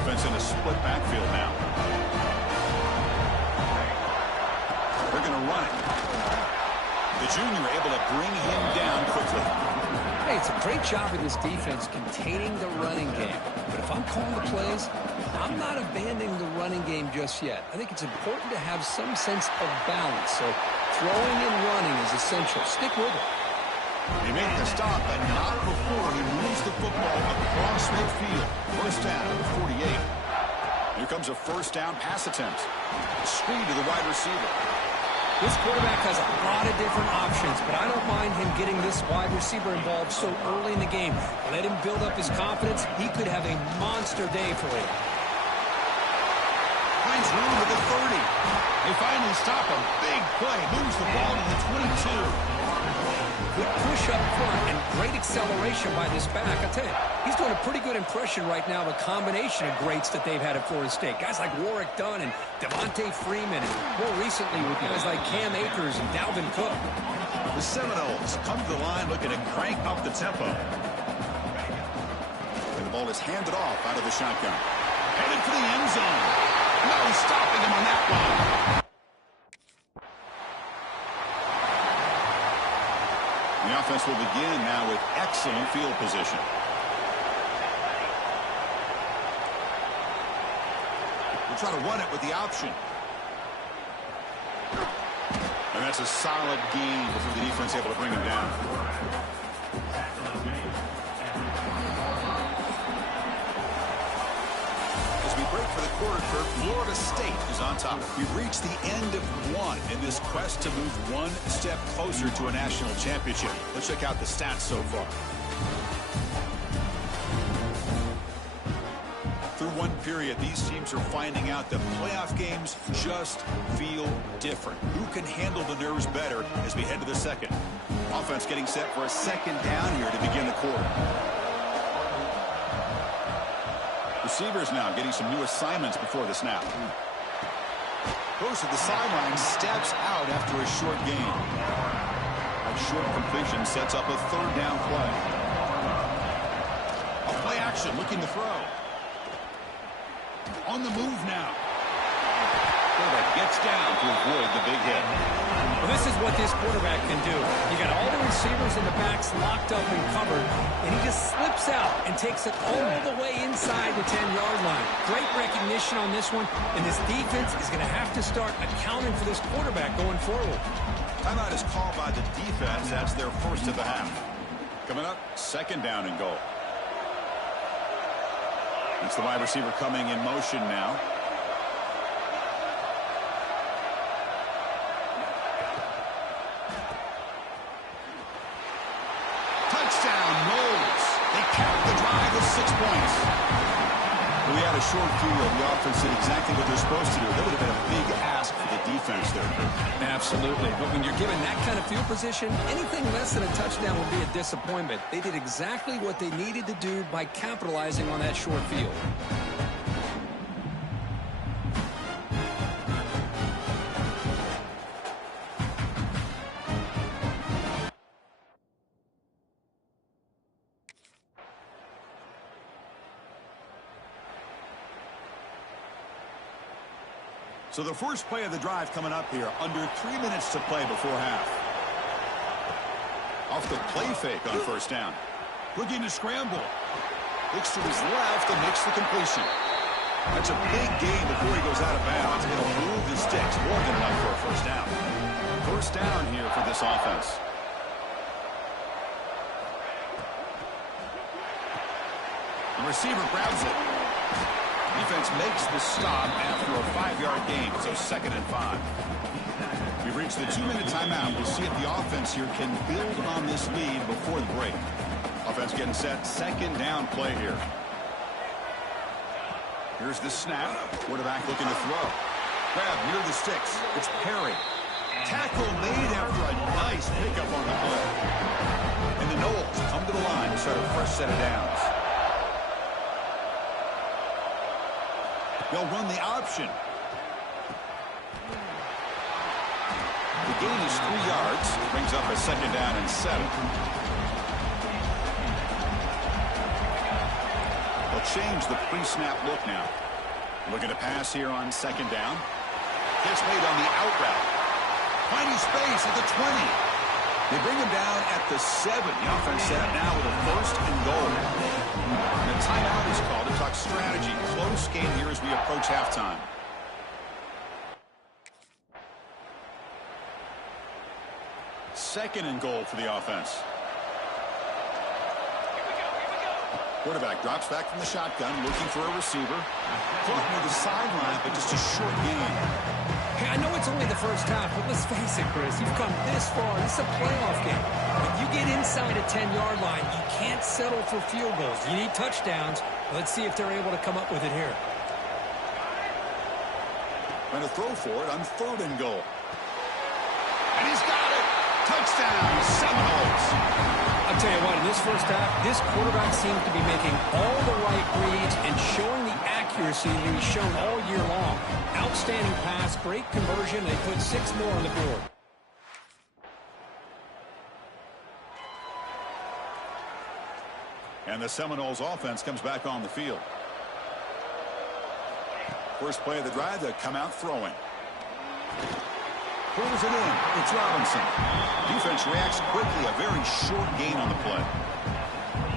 Offense in a split backfield now. They're going to run it. The junior able to bring him down quickly. Hey, it's a great job of this defense containing the running game. But if I'm calling the plays, I'm not abandoning the running game just yet. I think it's important to have some sense of balance. So throwing and running is essential. Stick with it. He made the stop, but not before he moves the football across midfield. First down at the 48. Here comes a first down pass attempt. Screen to the wide receiver. This quarterback has a lot of different options, but I don't mind him getting this wide receiver involved so early in the game. Let him build up his confidence. He could have a monster day for him. Finds room at the 30. They finally stop him. Big play. Moves the ball to the 22. Good push up front and great acceleration by this back. I tell you, he's doing a pretty good impression right now of a combination of greats that they've had at Florida State. Guys like Warwick Dunn and Devontae Freeman, and more recently with guys like Cam Akers and Dalvin Cook. The Seminoles come to the line looking to crank up the tempo. And the ball is handed off out of the shotgun. Headed for the end zone. No stopping him on that one. The offense will begin now with excellent field position. We'll try to run it with the option. And that's a solid gain before the defense able to bring him down. As we break for the quarter, Florida State is on top. We've reached the end of one in this quest to move one step closer to a national championship. Let's check out the stats so far. Through one period, these teams are finding out that playoff games just feel different. Who can handle the nerves better as we head to the second? Offense getting set for a second down here to begin the quarter. Receivers now getting some new assignments before the snap. Goes to the sideline, steps out after a short gain. A short completion sets up a third down play. A play action, looking to throw. On the move now. Quarterback gets down to avoid the big hit. Well, this is what this quarterback can do. You got all the receivers in the backs locked up and covered, and he just slips out and takes it all the way inside the 10-yard line. Great recognition on this one, and this defense is going to have to start accounting for this quarterback going forward. Timeout is called by the defense. That's their first of the half. Coming up, second down and goal. It's the wide receiver coming in motion now. Touchdown, Knowles. They cap the drive with 6 points. We had a short field. The offense did exactly what they're supposed to do. That would have been a big ask for the defense there. Absolutely. But when you're given that kind of field position, anything less than a touchdown would be a disappointment. They did exactly what they needed to do by capitalizing on that short field. So the first play of the drive coming up here. Under 3 minutes to play before half. Off the play fake on first down. Looking to scramble. Looks to his left and makes the completion. That's a big gain before he goes out of bounds. It'll move the sticks. More than enough for a first down. First down here for this offense. The receiver grabs it. Defense makes the stop after a 5-yard gain, so 2nd and 5. We've reached the 2-minute timeout. We'll see if the offense here can build on this lead before the break. Offense getting set, second down play here. Here's the snap. Quarterback looking to throw. Grab near the sticks. It's Perry. Tackle made after a nice pickup on the play. And the Knowles come to the line to start a fresh set of downs. They'll run the option. The gain is 3 yards. Brings up a second down and 7. They'll change the pre-snap look now. Looking to pass here on second down. Gets made on the out route. Finding space at the 20. They bring him down at the 7. The offense set up now with a first and goal. And a timeout is called to talk strategy. Close game here as we approach halftime. Second and goal for the offense. Quarterback drops back from the shotgun, looking for a receiver. Caught near the sideline, but just a short gain. Hey, I know it's only the first half, but let's face it, Chris. You've come this far. This is a playoff game. When you get inside a 10-yard line, you can't settle for field goals. You need touchdowns. Let's see if they're able to come up with it here. Going to throw for it on third and goal. And he's got it. Touchdown, Seminoles. I'll tell you what, in this first half, this quarterback seems to be making all the right reads and showing the accuracy that he's shown all year long. Outstanding pass, great conversion. They put 6 more on the board. And the Seminoles offense comes back on the field. First play of the drive, they come out throwing. Pulls it in. It's Robinson. Defense reacts quickly. A very short gain on the play.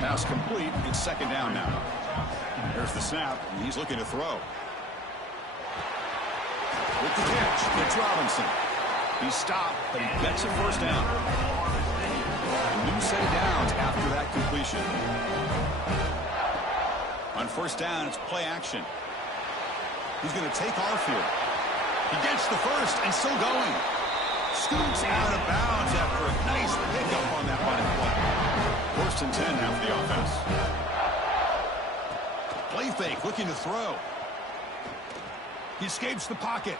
Pass complete. It's second down now. There's the snap. And he's looking to throw. With the catch, it's Robinson. He's stopped, but he gets a first down. A new set of downs after that completion. On first down, it's play action. He's going to take off here. He gets the first and still going. Scoots out of bounds after a nice pickup on that running play. First and 10 now for the offense. Play fake, looking to throw. He escapes the pocket.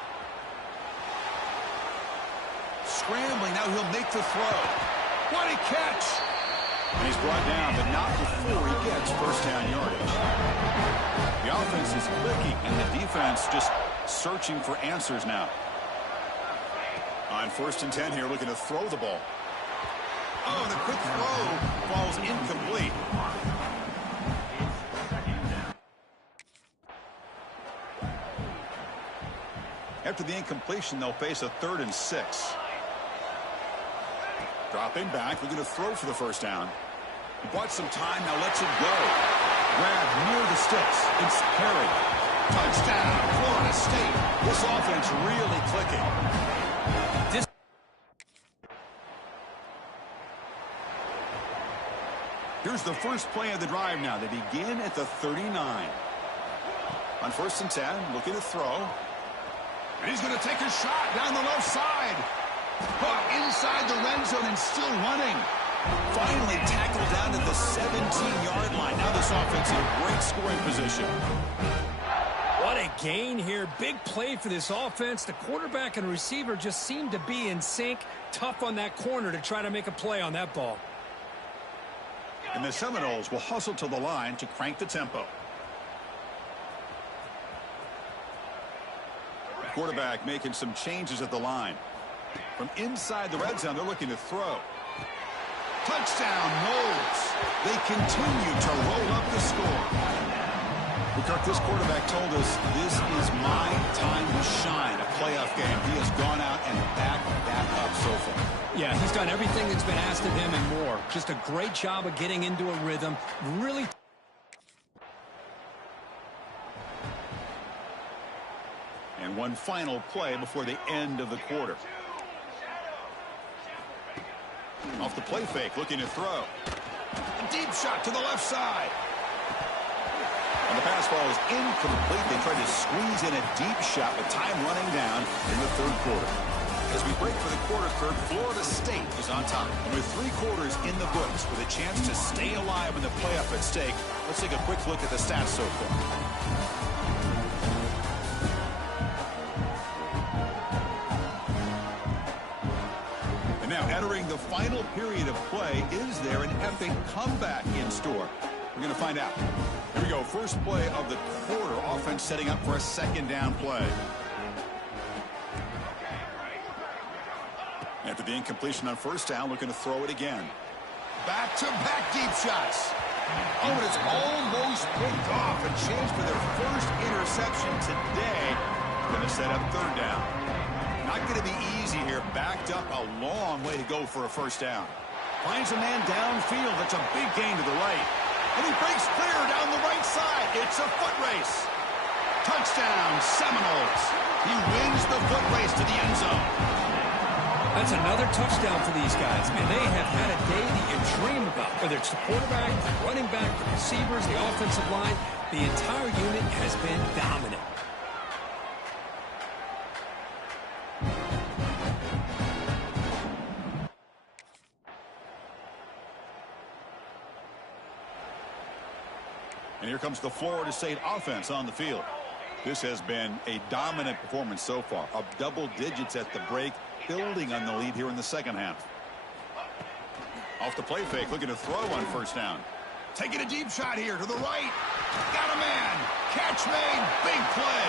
Scrambling, now he'll make the throw. What a catch! And he's brought down, but not before he gets first down yardage. The offense is clicking, and the defense just searching for answers now. On 1st and 10 here, looking to throw the ball. Oh, the quick throw falls incomplete. After the incompletion, they'll face a 3rd and 6. Dropping back, looking to throw for the first down. He bought some time, now lets it go. Grab near the sticks. It's carried. Touchdown, Florida State. This offense really clicking. Here's the first play of the drive now. They begin at the 39. On 1st and 10, looking to throw. And he's going to take a shot down the left side. Caught inside the red zone and still running. Finally tackled down to the 17-yard line. Now this offense in great scoring position. What a gain here. Big play for this offense. The quarterback and receiver just seem to be in sync. Tough on that corner to try to make a play on that ball. And the Seminoles will hustle to the line to crank the tempo. The quarterback making some changes at the line. From inside the red zone, they're looking to throw. Touchdown, Noles. They continue to roll up the score. Kirk, this quarterback told us this is my time to shine, a playoff game. He has gone out and backed that up so far. Yeah, he's done everything that's been asked of him and more. Just a great job of getting into a rhythm. Really. And one final play before the end of the quarter. Off the play fake, looking to throw. A deep shot to the left side. And the pass ball is incomplete. They tried to squeeze in a deep shot with time running down in the 3rd quarter. As we break for the quarter, Kirk, Florida State is on top. And with 3 quarters in the books with a chance to stay alive in the playoff at stake, let's take a quick look at the stats so far. And now entering the final period of play, is there an epic comeback in store? We're going to find out. Here we go. First play of the quarter. Offense setting up for a 2nd down play. After the incompletion on 1st down, looking to throw it again. Back-to-back deep shots. Oh, and it's almost picked off. A chance for their first interception today. Going to set up 3rd down. Not going to be easy here. Backed up a long way to go for a 1st down. Finds a man downfield. That's a big gain to the right. And he breaks clear down the right side. It's a foot race. Touchdown, Seminoles. He wins the foot race to the end zone. That's another touchdown for these guys. Man, they have had a day that you dream about. Whether it's the quarterback, the running back, the receivers, the offensive line, the entire unit has been dominant. And here comes the Florida State offense on the field. This has been a dominant performance so far. Up double digits at the break, building on the lead here in the 2nd half. Off the play fake, looking to throw on 1st down. Taking a deep shot here to the right. Got a man. Catch made. Big play.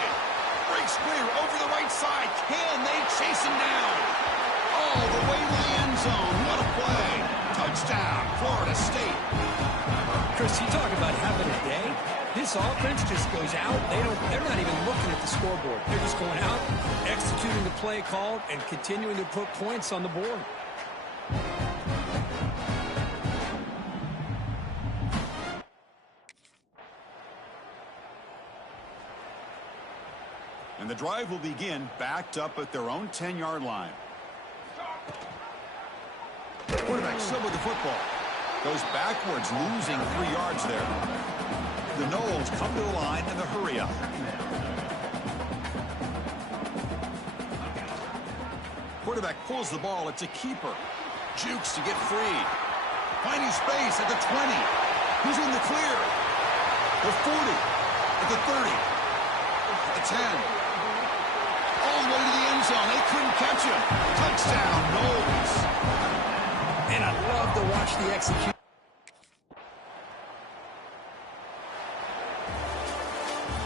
Breaks clear over the right side. Can they chase him down? All the way to the end zone. What a play. Touchdown, Florida State. Chris, you talk about having a day. This offense just goes out. They're not even looking at the scoreboard. They're just going out, executing the play called, and continuing to put points on the board. And the drive will begin backed up at their own 10-yard line. Quarterback still with the football. Goes backwards, losing 3 yards there. The Noles come to the line in the hurry up. Quarterback pulls the ball. It's a keeper. Jukes to get free. Finding space at the 20. He's in the clear. The 40. At the 30. The 10. All the way to the end zone. They couldn't catch him. Touchdown, Noles. And I love to watch the execution.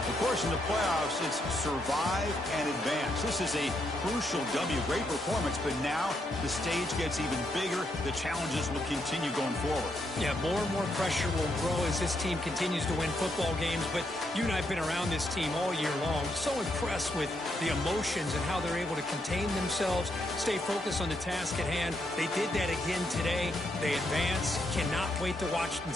Of course, in the playoffs, it's survive and advance. This is a crucial W. Great performance, but now the stage gets even bigger. The challenges will continue going forward. Yeah, more and more pressure will grow as this team continues to win football games, but you and I have been around this team all year long. So impressed with the emotions and how they're able to contain themselves, stay focused on the task at hand. They did that again today. They advance. Cannot wait to watch them.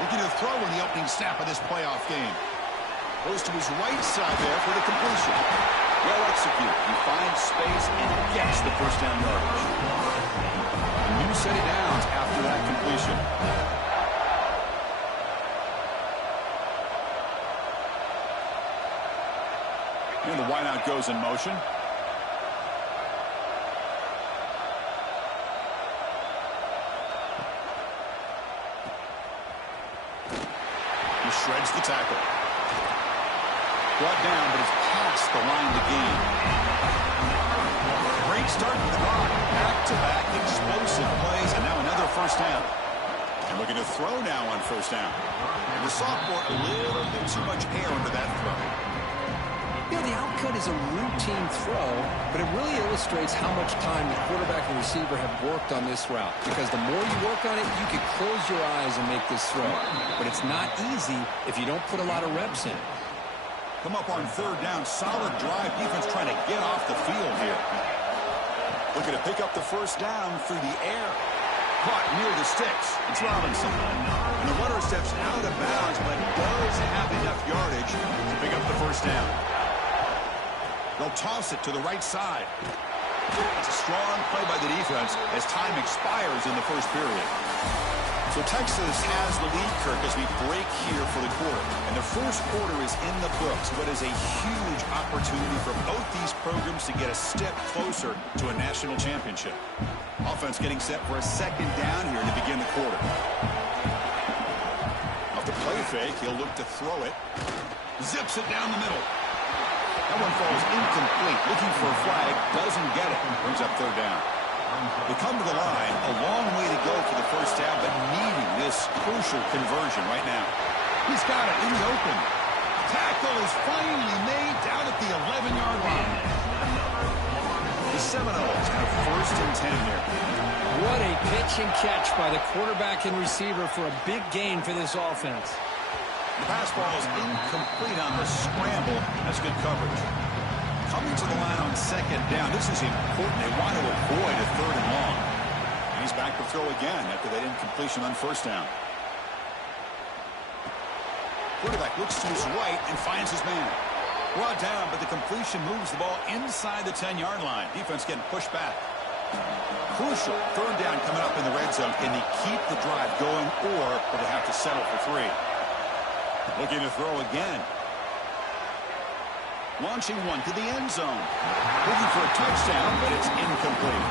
Looking to throw in the opening snap of this playoff game. Goes to his right side there for the completion. Well executed. He finds space and gets the first down yardage. A new set of downs after that completion. And the wideout goes in motion. He shreds the tackle. Brought down, but it's past the line to gain. Great start to the drive. Back-to-back explosive plays, and now another first down. And looking to throw now on first down. And the sophomore, a little bit too much air under that throw. You know, the outcut is a routine throw, but it really illustrates how much time the quarterback and receiver have worked on this route. Because the more you work on it, you can close your eyes and make this throw. But it's not easy if you don't put a lot of reps in. Come up on third down. Solid drive. Defense trying to get off the field here. Looking to pick up the first down through the air. Caught near the sticks. It's Robinson. And the runner steps out of bounds, but does have enough yardage to pick up the first down. They'll toss it to the right side. It's a strong play by the defense as time expires in the first period. So Texas has the lead, Kirk, as we break here for the quarter. And the first quarter is in the books. What is a huge opportunity for both these programs to get a step closer to a national championship. Offense getting set for a second down here to begin the quarter. Off the play fake, he'll look to throw it. Zips it down the middle. That one falls incomplete. Looking for a flag. Doesn't get it. Brings up third down. They come to the line. A long way to go for the first down, but needing this crucial conversion right now. He's got it in the open. Tackle is finally made down at the 11-yard line. The Seminoles have first and 10 here. What a pitch and catch by the quarterback and receiver for a big gain for this offense. The pass ball is incomplete on the scramble. That's good coverage. Coming to the line on second down. This is important. They want to avoid a third and long. And he's back to throw again after that incompletion on first down. Quarterback looks to his right and finds his man. Brought down, but the completion moves the ball inside the 10-yard line. Defense getting pushed back. Crucial third down coming up in the red zone. Can they keep the drive going, or will they have to settle for 3? Looking to throw again. Launching one to the end zone. Looking for a touchdown, but it's incomplete.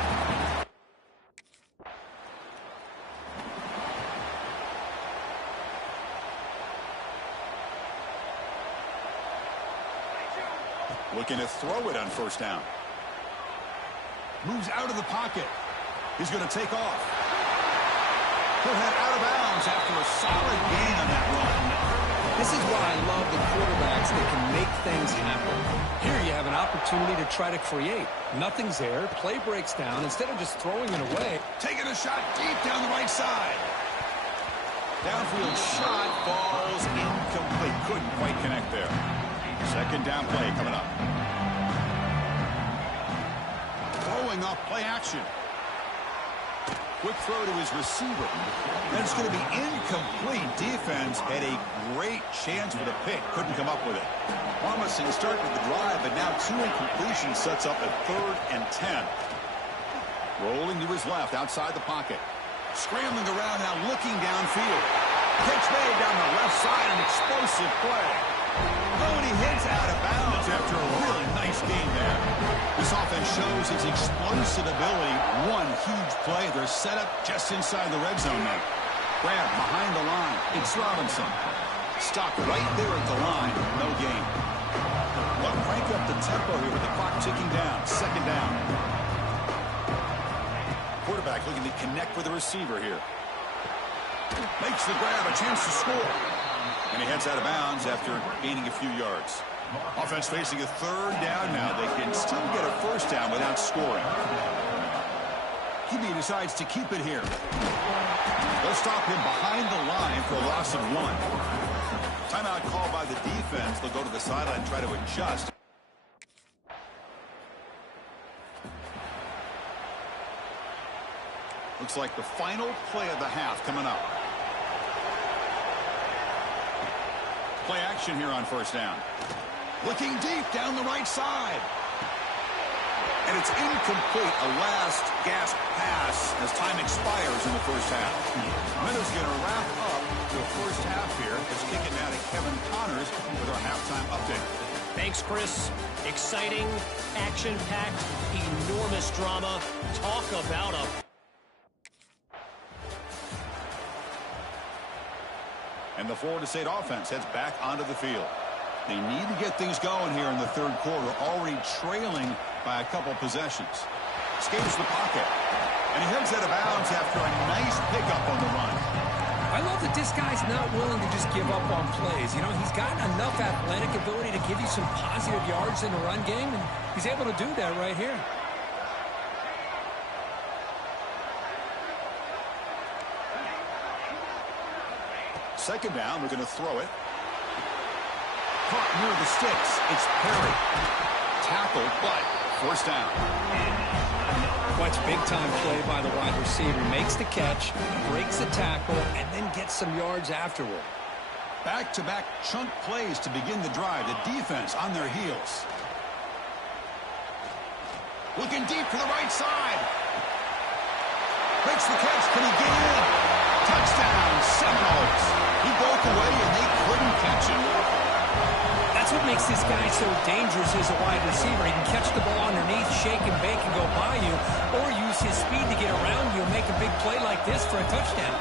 Looking to throw it on first down. Moves out of the pocket. He's going to take off. He'll head out of bounds after a solid gain on that run. This is why I love the quarterbacks that can make things happen. Here you have an opportunity to try to create. Nothing's there. Play breaks down. Instead of just throwing it away. Taking a shot deep down the right side. Downfield shot falls incomplete. Couldn't quite connect there. Second down play coming up. Throwing off play action. Quick throw to his receiver. And it's going to be incomplete. Defense had a great chance for the pick. Couldn't come up with it. Promising start with the drive, but now 2 incompletions sets up a third and 10. Rolling to his left outside the pocket. Scrambling around now, looking downfield. Catch made down the left side, an explosive play. Oh, and he heads out of bounds after a really nice game there. This offense shows its explosive ability. One huge play. They're set up just inside the red zone now. Grab behind the line. It's Robinson. Stopped right there at the line. No gain. Well, crank up the tempo here with the clock ticking down. Second down. Quarterback looking to connect with the receiver here. Makes the grab, a chance to score. And he heads out of bounds after gaining a few yards. Offense facing a third down now. They can still get a first down without scoring. QB decides to keep it here. They'll stop him behind the line for a loss of 1. Timeout called by the defense. They'll go to the sideline and try to adjust. Looks like the final play of the half coming up. Play action here on first down. Looking deep down the right side. And it's incomplete. A last gasp pass as time expires in the first half. Minnesota going to wrap up the first half here. Let's kick it now to Kevin Connors with our halftime update. Thanks, Chris. Exciting, action-packed, enormous drama. Talk about a... And the Florida State offense heads back onto the field. They need to get things going here in the third quarter, already trailing by a couple possessions. Escapes the pocket, and he heads out of bounds after a nice pickup on the run. I love that this guy's not willing to just give up on plays. You know, he's got enough athletic ability to give you some positive yards in the run game, and he's able to do that right here. Second down, we're going to throw it. Caught near the sticks. It's Perry. Tackled, but first down. Watch big-time play by the wide receiver. Makes the catch, breaks the tackle, and then gets some yards afterward. Back-to-back chunk plays to begin the drive. The defense on their heels. Looking deep to the right side. Makes the catch. Can he get in? Touchdown, Seminoles. He broke away, and they couldn't catch him. That's what makes this guy so dangerous as a wide receiver. He can catch the ball underneath, shake and bake and go by you, or use his speed to get around you and make a big play like this for a touchdown.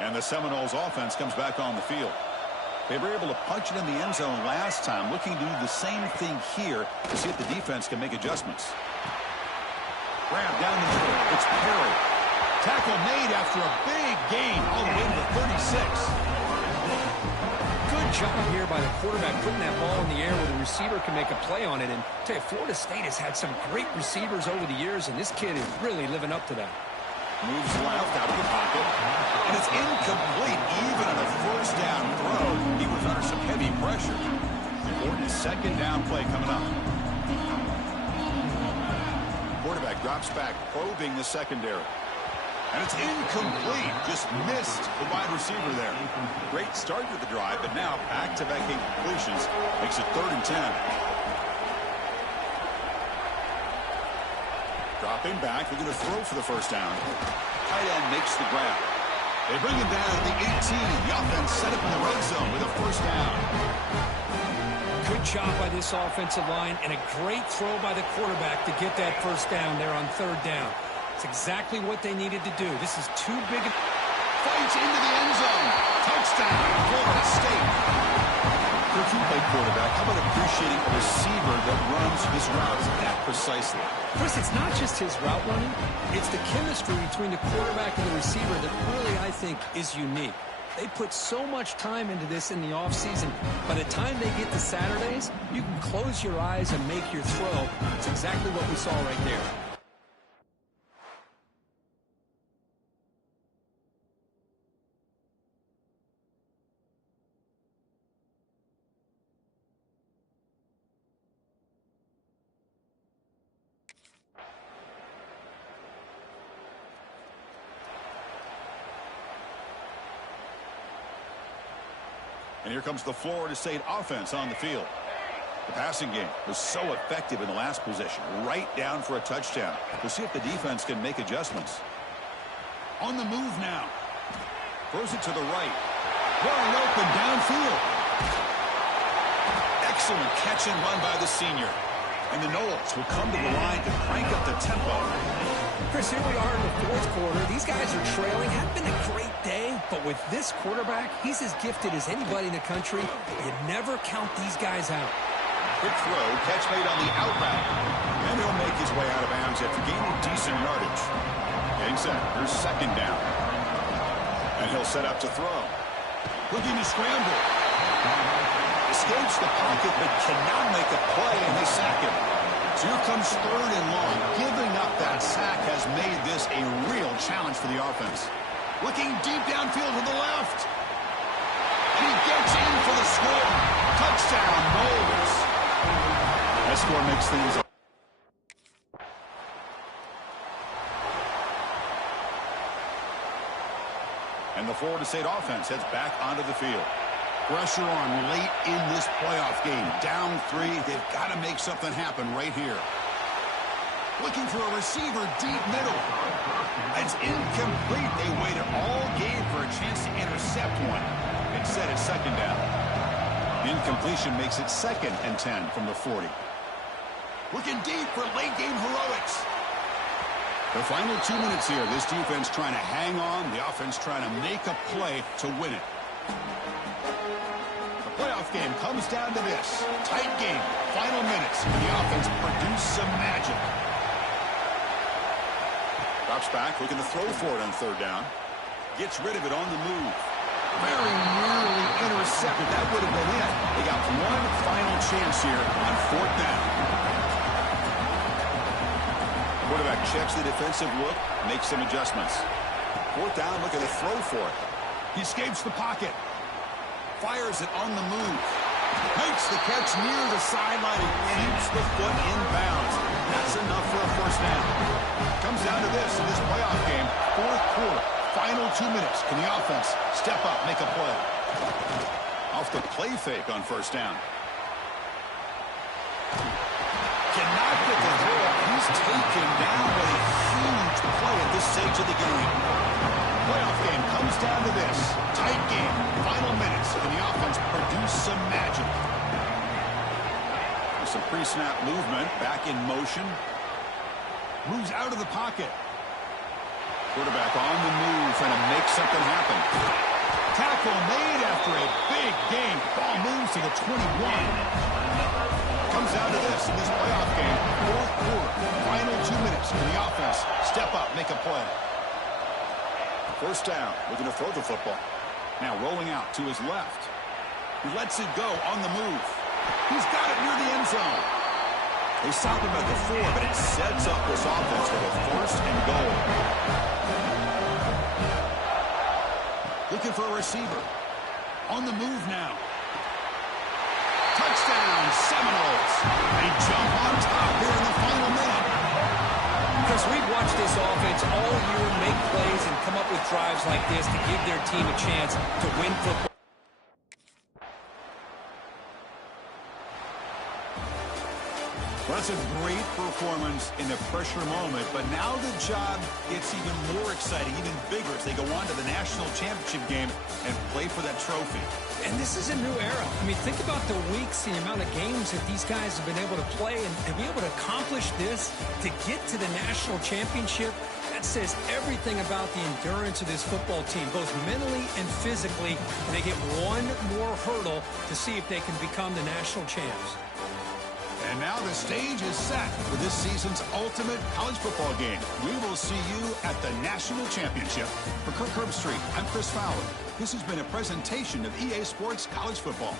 And the Seminoles offense comes back on the field. They were able to punch it in the end zone last time, looking to do the same thing here to see if the defense can make adjustments. Grab down the middle. It's Perry. Tackle made after a big gain all the way to the 36. Good job here by the quarterback putting that ball in the air where the receiver can make a play on it. And I tell you, Florida State has had some great receivers over the years, and this kid is really living up to that. Moves left out of the pocket. And it's incomplete. Even on a first down throw, he was under some heavy pressure. Important second down play coming up. Quarterback drops back, probing the secondary. And it's incomplete. Just missed the wide receiver there. Great start to the drive, but now back-to-back incompletions makes it 3rd and 10. Dropping back, they're going to throw for the first down. Tight end makes the grab. They bring him down to the 18. The offense set up in the red zone with a first down. Good job by this offensive line, and a great throw by the quarterback to get that first down there on 3rd down. It's exactly what they needed to do. This is too big. Fights into the end zone. Touchdown, Florida State. If you play quarterback, how about appreciating a receiver that runs his routes that precisely? Chris, it's not just his route running. It's the chemistry between the quarterback and the receiver that really, I think, is unique. They put so much time into this in the offseason. By the time they get to Saturdays, you can close your eyes and make your throw. It's exactly what we saw right there. And here comes the Florida State offense on the field. The passing game was so effective in the last possession, right down for a touchdown. We'll see if the defense can make adjustments. On the move now. Throws it to the right. Wide open downfield. Excellent catch and run by the senior. And the Noles will come to the line to crank up the tempo. Chris, here we are in the 4th quarter. These guys are trailing. Hadn't been a great day, but with this quarterback, he's as gifted as anybody in the country. You never count these guys out. Quick throw, catch made on the out route. And he'll make his way out of bounds after gaining decent yardage. Getting set. Here's second down. And he'll set up to throw. Looking to scramble. Escapes the pocket, but cannot make a play, and they sack him. So here comes third and long. Giving up that sack has made this a real challenge for the offense. Looking deep downfield to the left. And he gets in for the score. Touchdown, Noles. That score makes things up. And the Florida State offense heads back onto the field. Pressure on late in this playoff game. Down 3. They've got to make something happen right here. Looking for a receiver deep middle. It's incomplete. They waited all game for a chance to intercept one. Instead, it's second down. Incompletion makes it 2nd and 10 from the 40. Looking deep for late game heroics. The final 2 minutes here. This defense trying to hang on. The offense trying to make a play to win it. The playoff game comes down to this. Tight game. Final minutes. And the offense produced some magic. Drops back. Looking to throw for it on third down. Gets rid of it on the move. Very nearly intercepted. That would have been it. They got one final chance here on fourth down. Quarterback checks the defensive look, makes some adjustments. Fourth down, looking to throw for it. He escapes the pocket. Fires it on the move. Makes the catch near the sideline and keeps the foot in bounds. That's enough for a first down. Comes down to this in this playoff game. Fourth quarter, final 2 minutes. Can the offense step up, make a play? Off the play fake on first down. Cannot get the throw. He's taken down with a huge play at this stage of the game. Playoff game comes down to this. Tight game. Final minutes. And the offense produce some magic. There's some pre-snap movement. Back in motion. Moves out of the pocket. Quarterback on the move trying to make something happen. Tackle made after a big game. Ball moves to the 21. Comes down to this in this playoff game. Fourth quarter, final 2 minutes. Can the offense step up, make a play? First down, looking to throw the football. Now rolling out to his left. He lets it go on the move. He's got it near the end zone. They stop him at the 4, but it sets up this offense with a first and goal. Looking for a receiver. On the move now. Touchdown, Seminoles. They jump on top here in the final minute. Chris, we've watched this offense all year make plays and come up with drives like this to give their team a chance to win football. Well, that's a great performance in the pressure moment, but now the job gets even more exciting, even bigger as they go on to the national championship game and play for that trophy. And this is a new era. I mean, think about the weeks, the amount of games that these guys have been able to play, and to be able to accomplish this, to get to the national championship, that says everything about the endurance of this football team, both mentally and physically. And they get one more hurdle to see if they can become the national champs. And now the stage is set for this season's ultimate college football game. We will see you at the national championship. For Kirk Herbstreit, I'm Chris Fowler. This has been a presentation of EA Sports College Football.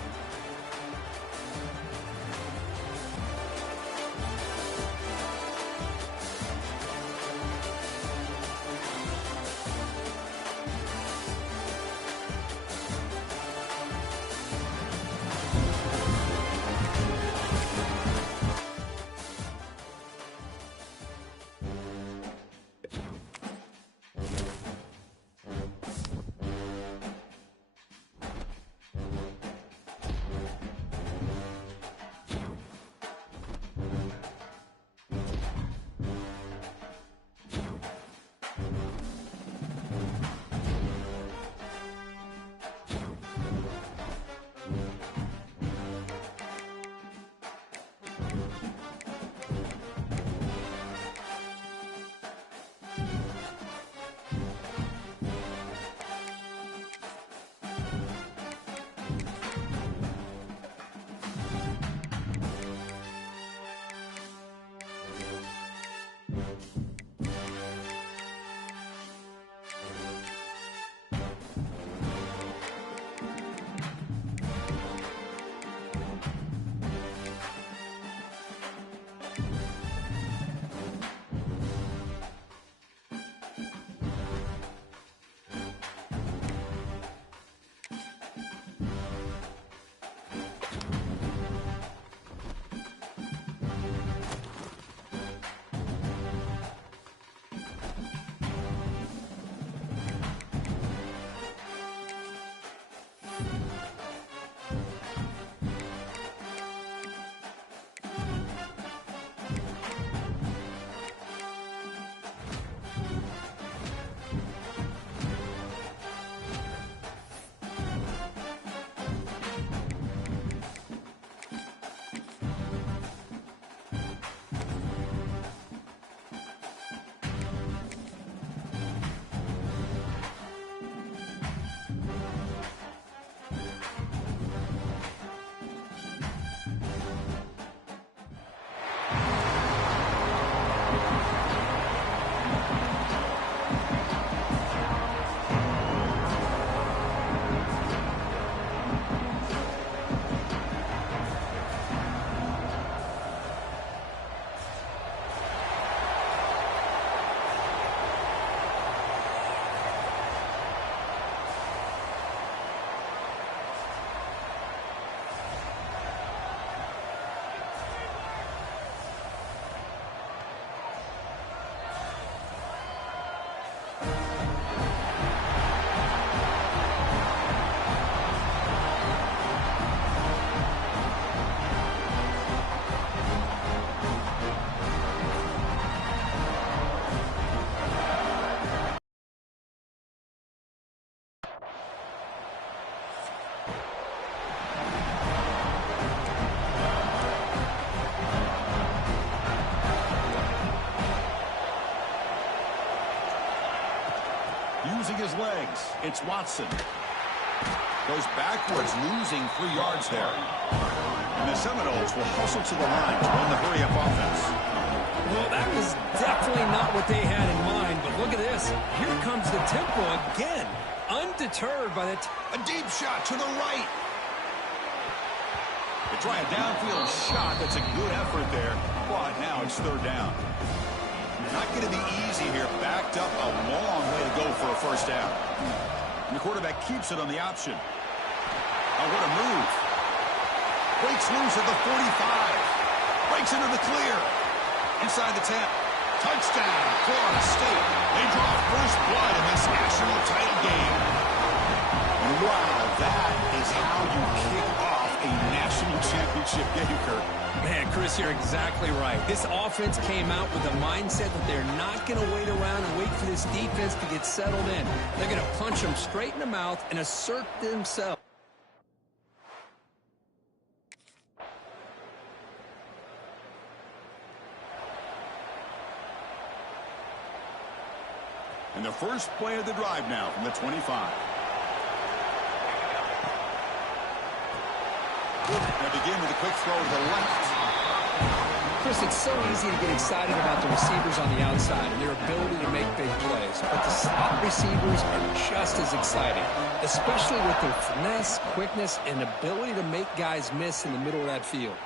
his legs. It's Watson. Goes backwards, losing 3 yards there. And the Seminoles will hustle to the line to run the hurry-up offense. Well, that was definitely not what they had in mind, but look at this. Here comes the tempo again. Undeterred by that. A deep shot to the right. They try a downfield shot. That's a good effort there. But now it's 3rd down. Not going to be easy here. Backed up a long way to go for a 1st down. And the quarterback keeps it on the option. Oh, what a move. Breaks loose at the 45. Breaks into the clear. Inside the 10. Touchdown, Florida State. They draw first blood in this national title game. And wow, that is how you kick off a national championship game, Kirk. Man, Chris, you're exactly right. This offense came out with the mindset that they're not going to wait around and wait for this defense to get settled in. They're going to punch them straight in the mouth and assert themselves. And the first play of the drive now from the 25. They begin with a quick throw to the left. Chris, it's so easy to get excited about the receivers on the outside and their ability to make big plays. But the slot receivers are just as exciting, especially with their finesse, quickness, and ability to make guys miss in the middle of that field.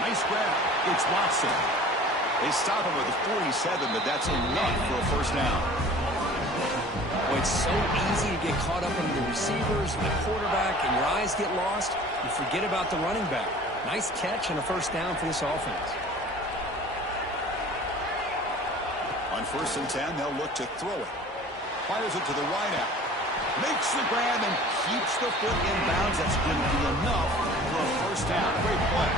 Nice grab. It's Watson. They stop him with a 47, but that's enough for a 1st down. Well, it's so easy to get caught up in the receivers and the quarterback, and your eyes get lost. You forget about the running back. Nice catch and a 1st down for this offense. On 1st and 10, they'll look to throw it. Fires it to the wide out. Makes the grab and keeps the foot in bounds. That's going to be enough for a 1st down. Great play.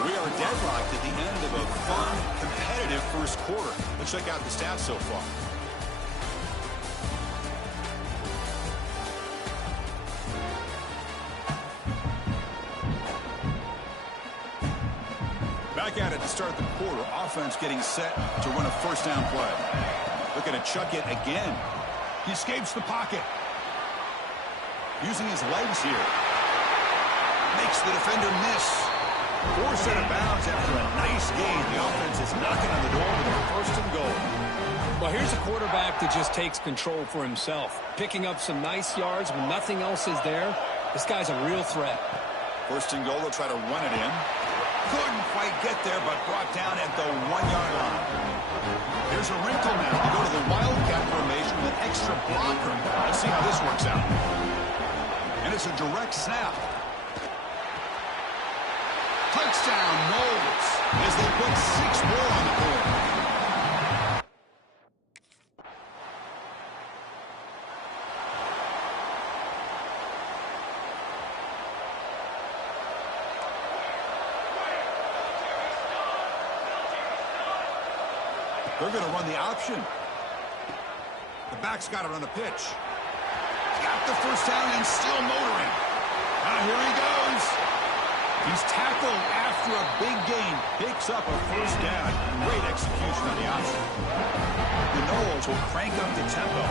We are deadlocked at the end of a fun, competitive 1st quarter. Let's check out the stats so far. Back at it to start the quarter. Offense getting set to run a 1st down play. Looking to chuck it again. He escapes the pocket. Using his legs here. Makes the defender miss. Forced out of bounds after a nice gain. The offense is knocking on the door with a 1st and goal. Well, here's a quarterback that just takes control for himself. Picking up some nice yards when nothing else is there. This guy's a real threat. 1st and goal, they'll try to run it in. Couldn't quite get there, but brought down at the 1-yard line. There's a wrinkle now. They go to the Wildcat formation with an extra blocker. Let's see how this works out. And it's a direct snap. Touchdown, Noles, as they put 6 more on the board. They're going to run the option. The back's got it on the pitch. Got the 1st down and still motoring. Now here he goes. He's tackled after a big gain. Picks up a 1st down. Great execution on the option. The Noles will crank up the tempo.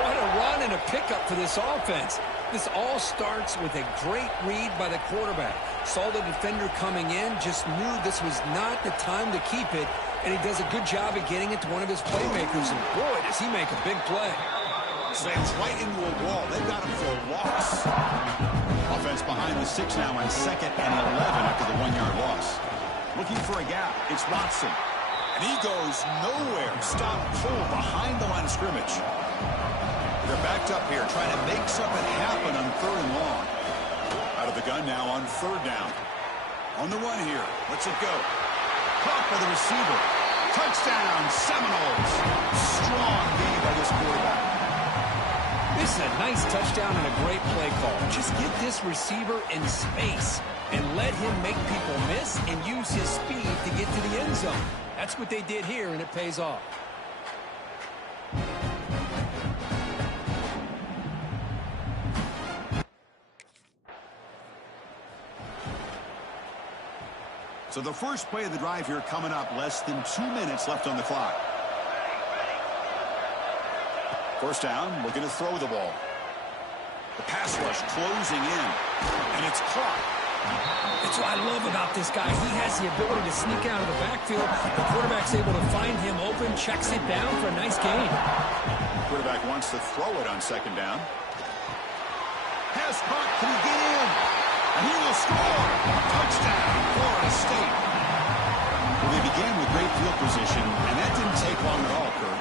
What a run and a pickup for this offense. This all starts with a great read by the quarterback. Saw the defender coming in, just knew this was not the time to keep it, and he does a good job of getting it to one of his playmakers, and boy, does he make a big play. Slams right into a wall. They've got him for a loss. Offense behind the 6 now on 2nd and 11 after the 1-yard loss. Looking for a gap. It's Watson. And he goes nowhere. Stop pull behind the line of scrimmage. They're backed up here, trying to make something happen on 3rd and long. Out of the gun now on 3rd down. On the run here. Lets it go. Caught by the receiver. Touchdown, Seminoles. Strong game by this quarterback. This is a nice touchdown and a great play call. Just get this receiver in space and let him make people miss and use his speed to get to the end zone. That's what they did here, and it pays off. So the first play of the drive here coming up, less than 2 minutes left on the clock. First down, looking to throw the ball. The pass rush closing in, and it's caught. That's what I love about this guy. He has the ability to sneak out of the backfield. The quarterback's able to find him open, checks it down for a nice gain. The quarterback wants to throw it on second down. Pass caught, can he get in? And he will score. Touchdown, Florida State. Well, they began with great field position, and that didn't take long at all, Kirk.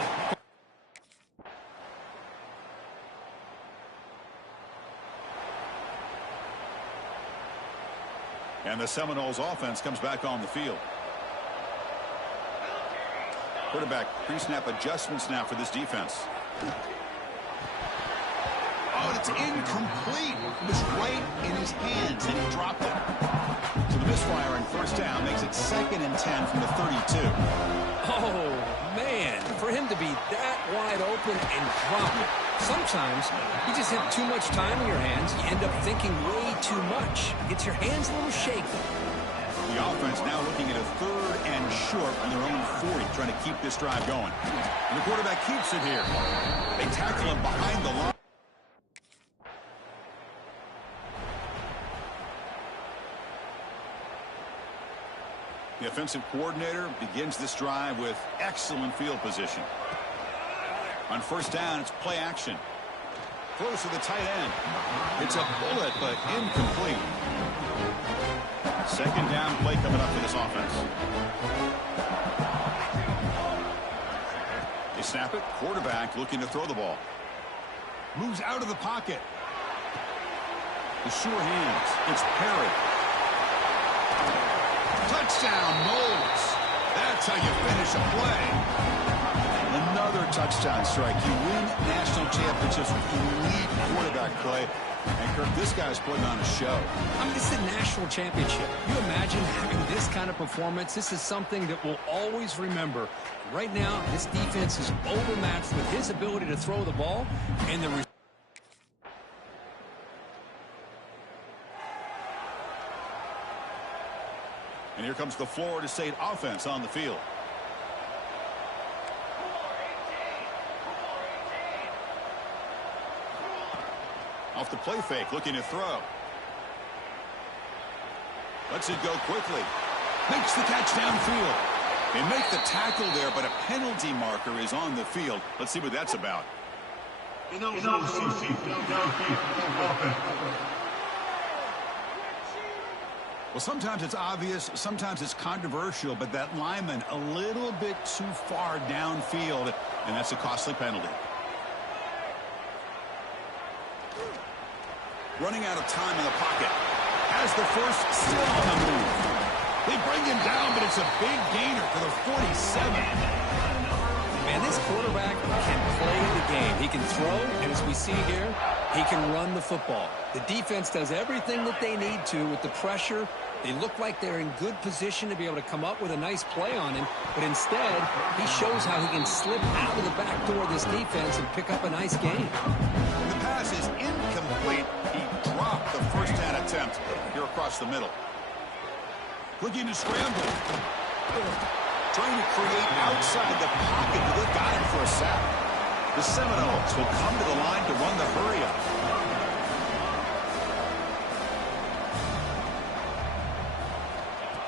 And the Seminoles offense comes back on the field. Quarterback pre-snap adjustments now for this defense. Oh, it's incomplete. It was right in his hands, and he dropped it. So the misfire on first down makes it 2nd and 10 from the 32. Oh, man. For him to be that wide open and drop it. Sometimes you just have too much time in your hands. You end up thinking way too much. Gets your hands a little shaky. The offense now looking at a 3rd and short on their own 40, trying to keep this drive going. And the quarterback keeps it here. They tackle him behind the line. The offensive coordinator begins this drive with excellent field position. On first down, it's play action. Throws to the tight end. It's a bullet, but incomplete. Second down play coming up for this offense. They snap it. Quarterback looking to throw the ball. Moves out of the pocket. The sure hands. It's Perry. Touchdown, Knowles. That's how you finish a play. Another touchdown strike. You win national championships with elite quarterback play. And, Kirk, this guy's putting on a show. I mean, this is a national championship. You imagine having this kind of performance? This is something that we'll always remember. Right now, this defense is overmatched with his ability to throw the ball and the And here comes the Florida State offense on the field. Off the play fake, looking to throw. Lets it go quickly. Makes the catch downfield. They make the tackle there, but a penalty marker is on the field. Let's see what that's about. Well, sometimes it's obvious, sometimes it's controversial, but that lineman a little bit too far downfield, and that's a costly penalty. Running out of time in the pocket. Has the first, still on the move. They bring him down, but it's a big gainer for the 47. Man, this quarterback can play the game. He can throw, and as we see here, he can run the football. The defense does everything that they need to with the pressure. They look like they're in good position to be able to come up with a nice play on him, but instead, he shows how he can slip out of the back door of this defense and pick up a nice gain. The pass is incomplete. He dropped the first down attempt here across the middle. Looking to scramble. Trying to create outside the pocket, but they've got him for a sack. The Seminoles will come to the line to run the hurry-up.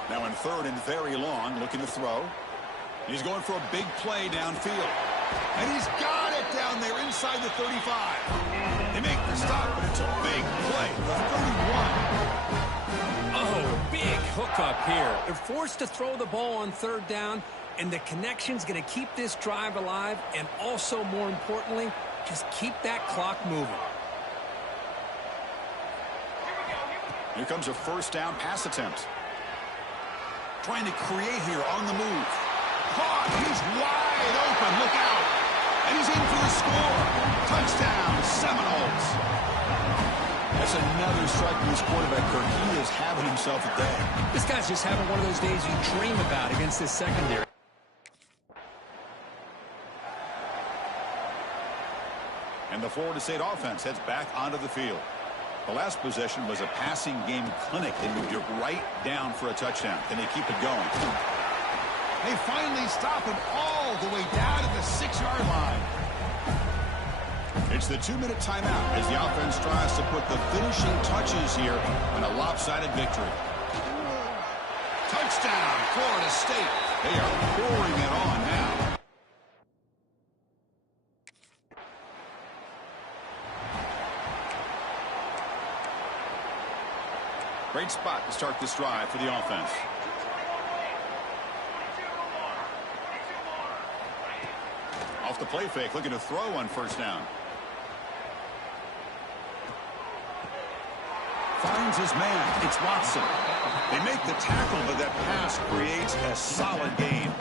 Now in 3rd and very long, looking to throw. He's going for a big play downfield. And he's got it down there inside the 35. They make the stop, but it's a big play. The 31. Oh, big hookup here. They're forced to throw the ball on 3rd down, and the connection's going to keep this drive alive, and also, more importantly, just keep that clock moving. Here comes a first down pass attempt. Trying to create here on the move. Caught. He's wide open. Look out. And he's in for the score. Touchdown, Seminoles. That's another strike from his quarterback, Kirk. He is having himself a day. This guy's just having one of those days you dream about against this secondary. And the Florida State offense heads back onto the field. The last possession was a passing game clinic. They moved it right down for a touchdown. Can they keep it going? They finally stop him all the way down to the 6-yard line. It's the 2-minute timeout as the offense tries to put the finishing touches here on a lopsided victory. Touchdown, Florida State. They are pouring it on now. Great spot to start this drive for the offense. Off the play fake, looking to throw on first down. Finds his man. It's Watson. They make the tackle, but that pass creates a solid gain.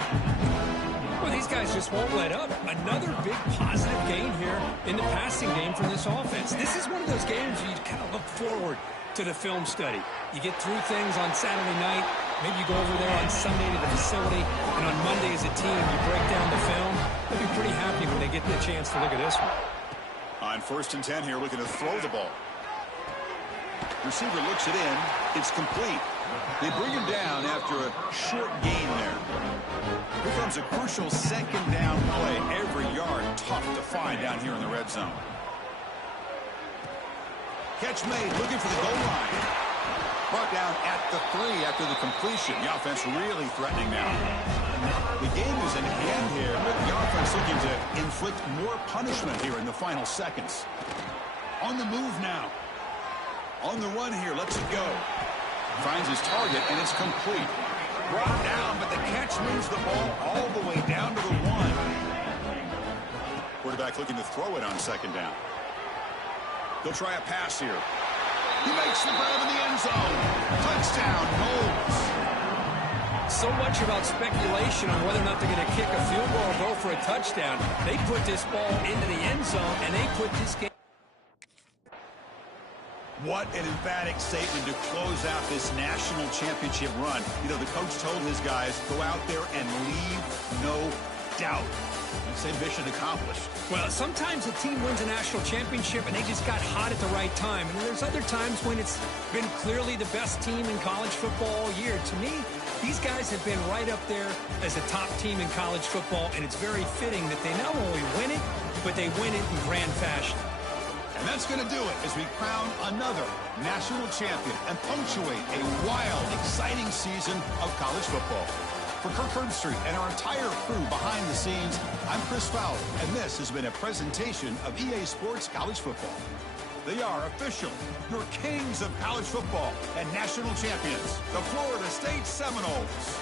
Well, these guys just won't let up. Another big positive gain here in the passing game from this offense. This is one of those games where you kind of look forward to the film study. You get through things on Saturday night. Maybe you go over there on Sunday to the facility, and on Monday as a team, you break down the film. They'll be pretty happy when they get the chance to look at this one. On 1st and 10 here, looking to throw the ball. Receiver looks it in. It's complete. They bring him down after a short gain there. Here comes a crucial 2nd down play. Every yard tough to find down here in the red zone. Catch made, looking for the goal line. Brought down at the 3 after the completion. The offense really threatening now. The game is in hand here, but the offense looking to inflict more punishment here in the final seconds. On the move now. On the run here, lets it go. Finds his target, and it's complete. Brought down, but the catch moves the ball all the way down to the 1. Quarterback looking to throw it on 2nd down. He'll try a pass here. He makes the grab in the end zone. Touchdown, Knowles. So much about speculation on whether or not they're going to kick a field goal or go for a touchdown. They put this ball into the end zone, and they put this game. What an emphatic statement to close out this national championship run. You know, the coach told his guys, go out there and leave no doubt. I'd say mission accomplished. Well, sometimes a team wins a national championship and they just got hot at the right time. And there's other times when it's been clearly the best team in college football all year. To me, these guys have been right up there as a top team in college football, and it's very fitting that they not only win it, but they win it in grand fashion. And that's going to do it as we crown another national champion and punctuate a wild, exciting season of college football. For Kirk Herbstreit and our entire crew behind the scenes, I'm Chris Fowler, and this has been a presentation of EA Sports College Football. They are official, your kings of college football and national champions, the Florida State Seminoles.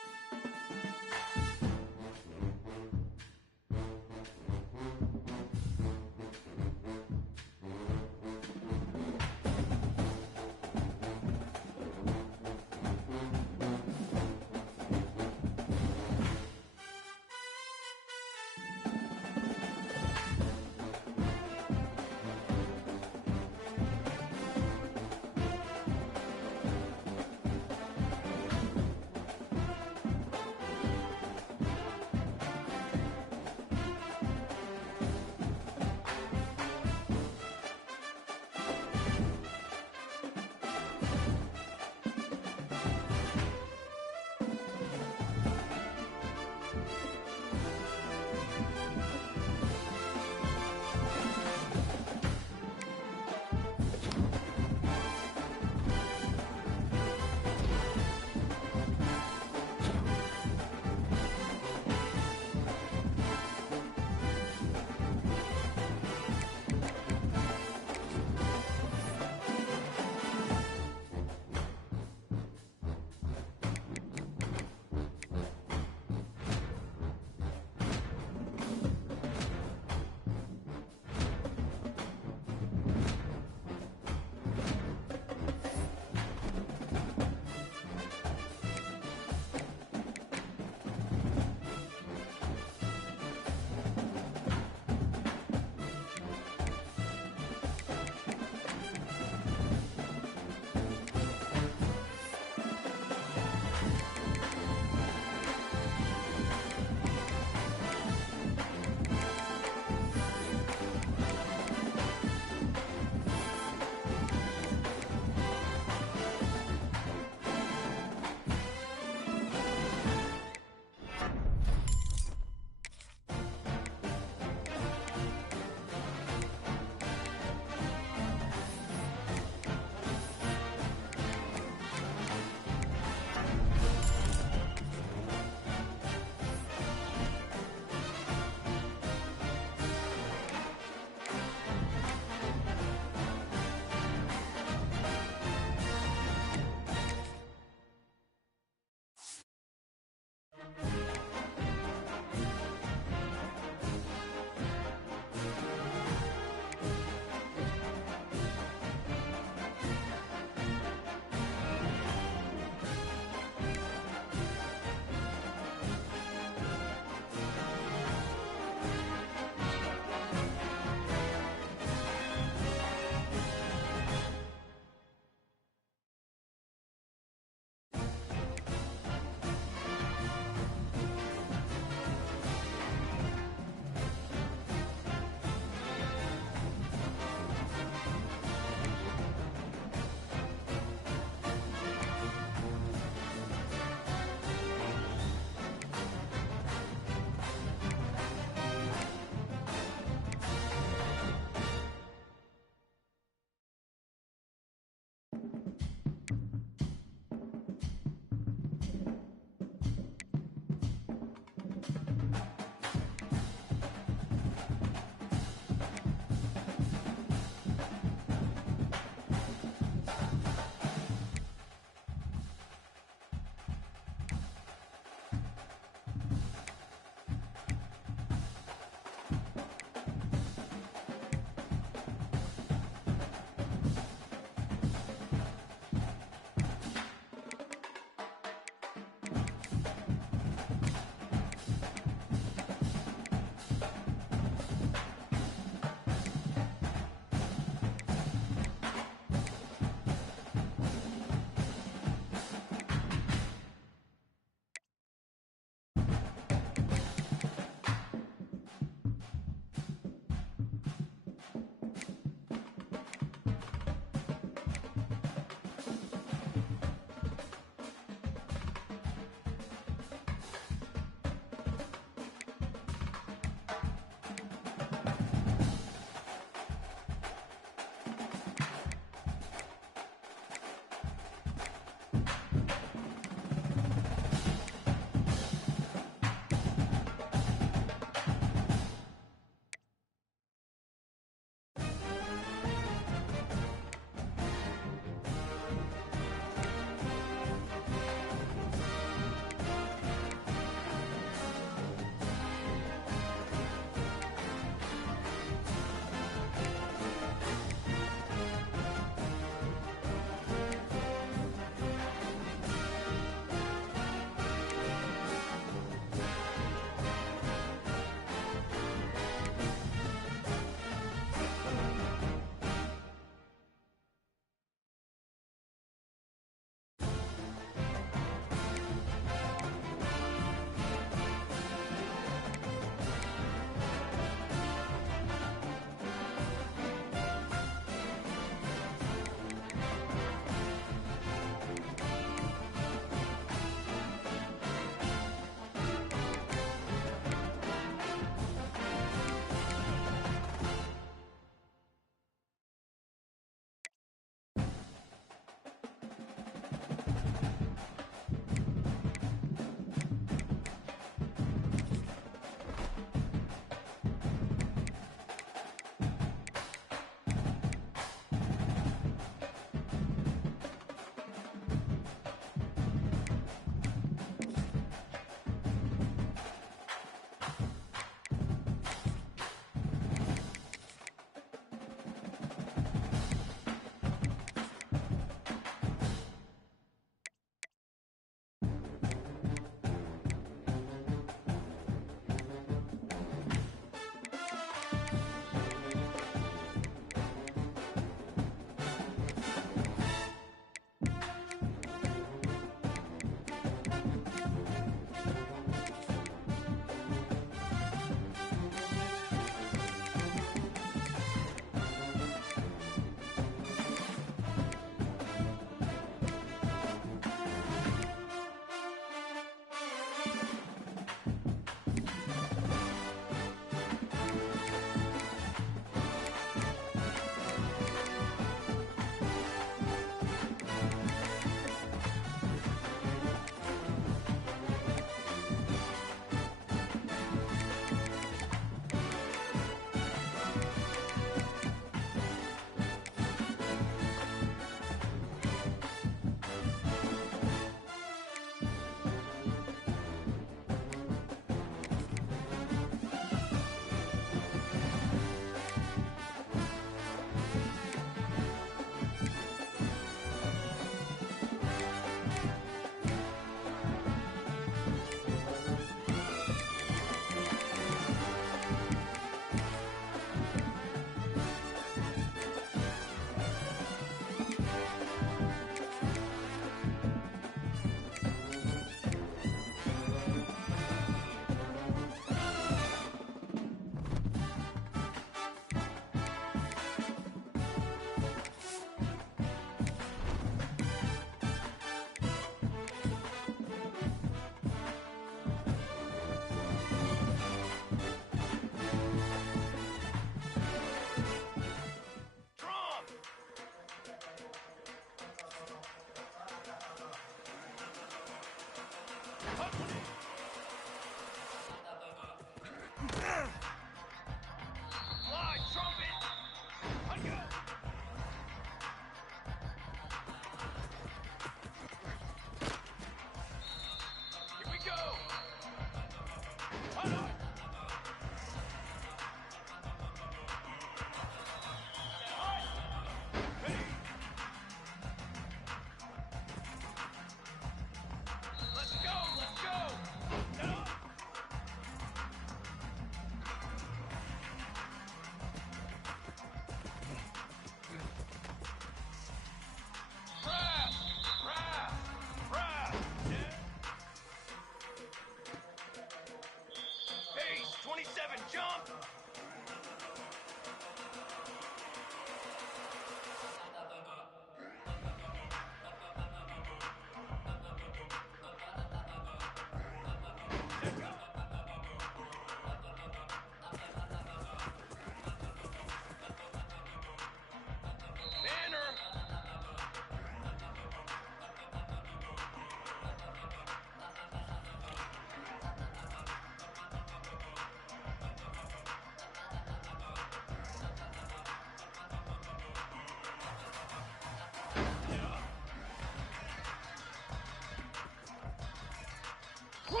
Set,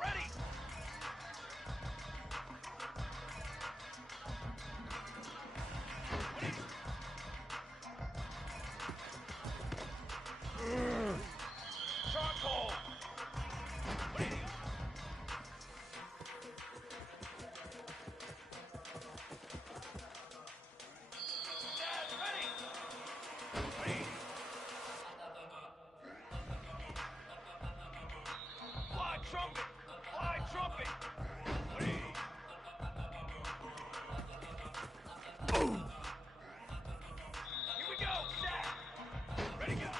ready. Charcoal. Fly trumpet! Fly trumpet! Here we go, set! Ready, go!